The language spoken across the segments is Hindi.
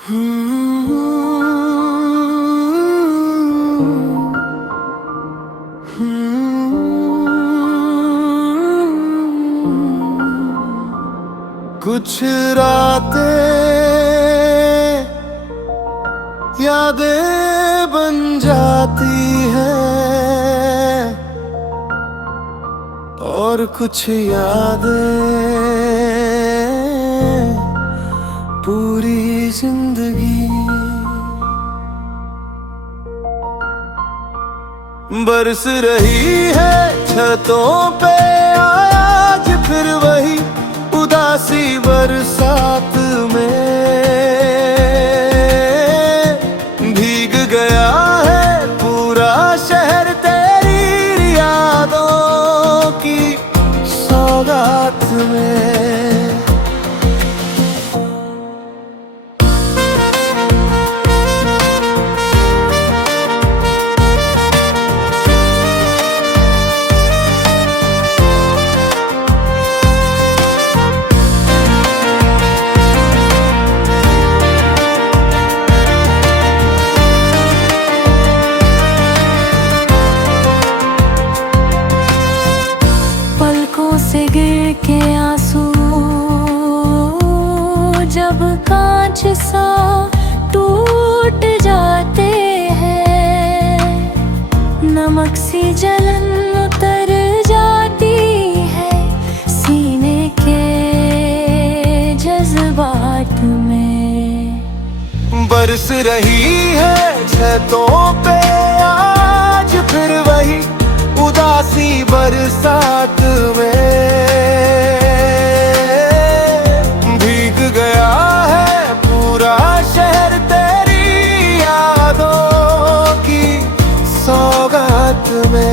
कुछ रातें यादें बन जाती हैं और कुछ यादें पूरी जिंदगी। बरस रही है छतों पे आज फिर वही उदासी बरसात में। भीग गया है पूरा शहर तेरी यादों की सौगात में। से गिर के आंसू जब कांच सा टूट जाते हैं, नमक सी जलन उतर जाती है सीने के जज्बात में। बरस रही है छतों पे आज फिर वही उदासी बरसात में। भीग गया है पूरा शहर तेरी यादों की सौगात में।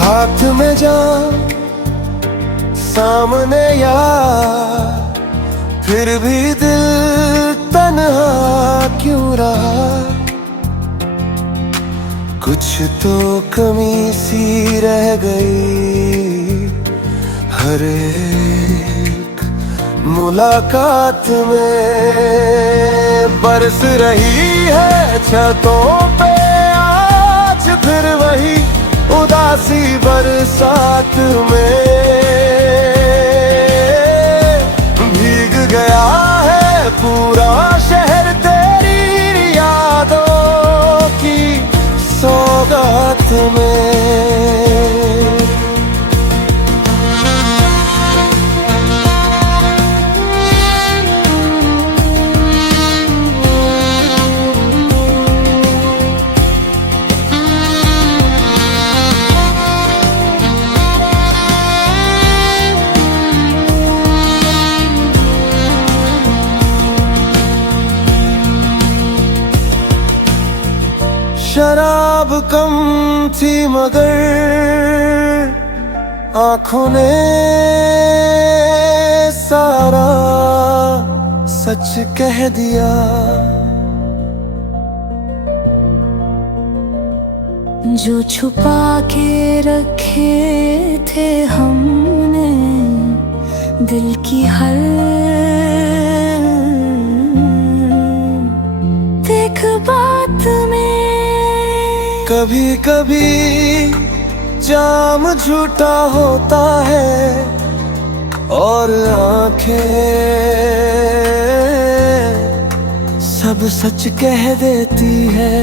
हाथ में जान सामने यार फिर भी दिल तन्हा क्यों रहा। कुछ तो कमी सी रह गई हर एक मुलाकात में। बरस रही है छतों पे आज फिर वही उदासी बरसात में। भीग गया है पूरा शहर तेरी यादों की सौगात में। शराब कम थी मगर आंखों ने सारा सच कह दिया। जो छुपा के रखे थे हमने दिल की हर देख बात में। कभी कभी जाम झूठा होता है और आंखें सब सच कह देती है।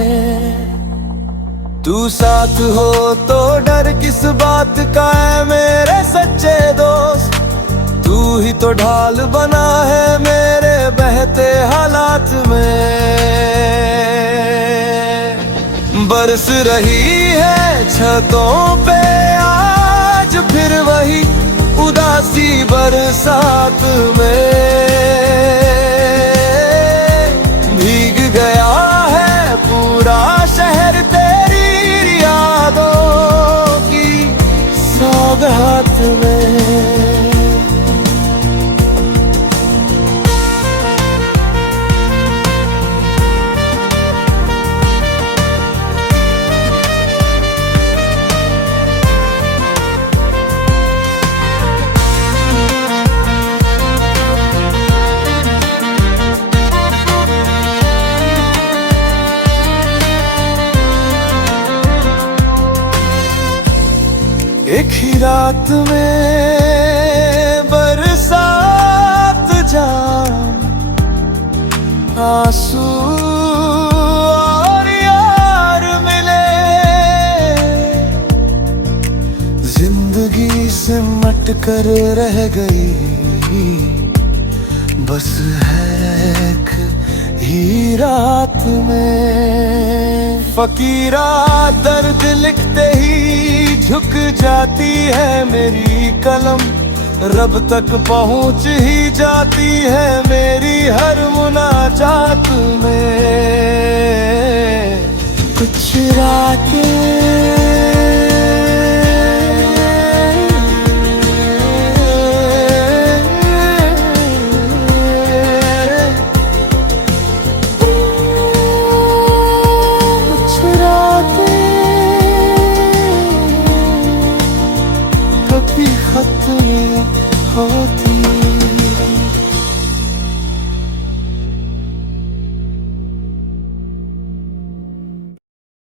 तू साथ हो तो डर किस बात का है मेरे सच्चे दोस्त। तू ही तो ढाल बना है मेरे बहते हालात में। बरस रही है छतों पे आज फिर वही उदासी बरसात में। भीग गया है पूरा शहर तेरी रात में बरसात जाम आंसू और यार मिले, जिंदगी सिमट कर रह गई, बस है एक ही रात में। फकीरा दर्द लिखते ही झुक जाती है मेरी कलम, रब तक पहुंच ही जाती है मेरी हर मुनाजात में। कुछ रातें